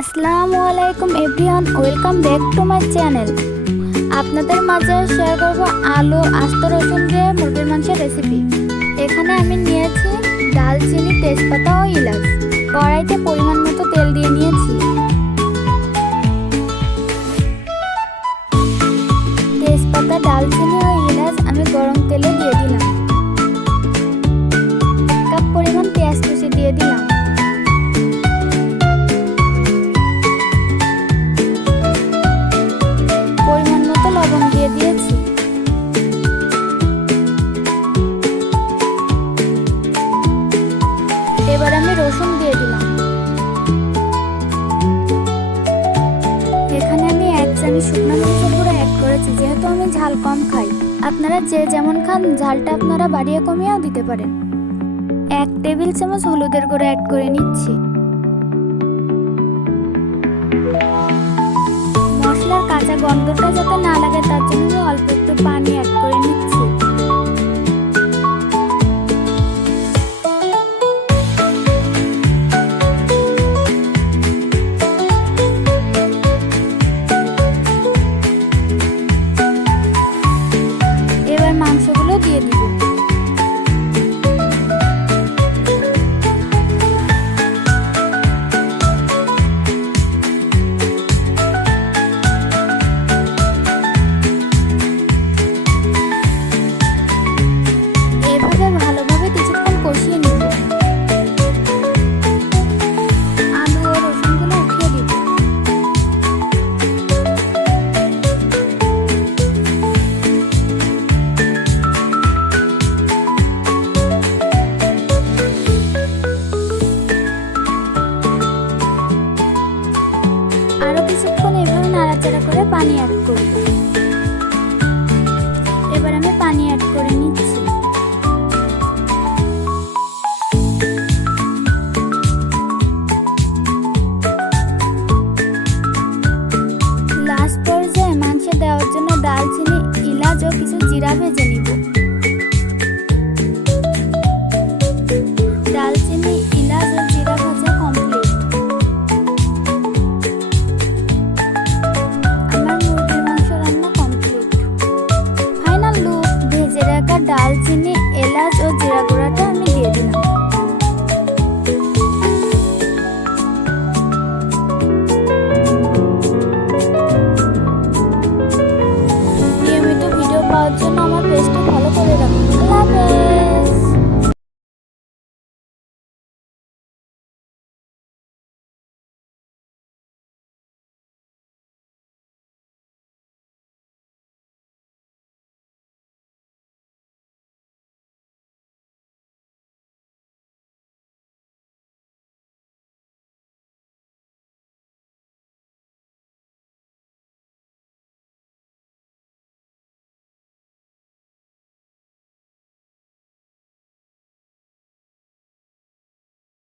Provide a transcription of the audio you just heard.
আসসালামু আলাইকুম everyone, welcome back to my channel. আপনাদের মাঝে শেয়ার করব আলু আস্ত রসুন দিয়ে মুরগির মাংসের রেসিপি। এখানে আমি নিয়েছি দালচিনি, তেজপাতা ও এলাচ। কড়াইতে পরিমাণ মতো তেল দিয়ে নিয়েছি। তেজপাতা, দালচিনি ও এলাচ আমি গরম তেলে দিয়ে দিলাম। 1 কাপ পরিমাণ পেঁয়াজ কুচি দিয়ে দিলাম। পরিমাণ মতো লবণ দিয়ে দিয়েছি। এবার আমি রসুন দিয়ে দিলাম। এখানে আমি 1 চামচ শুকনো মরিচের গুঁড়ো অ্যাড করেছি, যেহেতু আমি ঝাল কম খাই। আপনারা যে যেমন খান ঝালটা আপনারা বাড়িয়ে কমিয়েও দিতে পারেন। 1 টেবিল চামচ হলুদের গুঁড়ো অ্যাড করে নিচ্ছি। মশলার কাঁচা গন্ধটা যাতে না লাগে তার জন্য আমি অল্প একটু পানি অ্যাড করে নিচ্ছি। এবার মাংসগুলো দিয়ে দিব। ভালোভাবে কিছুক্ষণ কষিয়ে নিব। আলু ও রসুনগুলো উঠিয়ে দিব। আরো কিছুক্ষণ এভাবে নাড়াচাড়া করে পানি অ্যাড করব। এবার আমি পানি অ্যাড করে নিচ্ছি।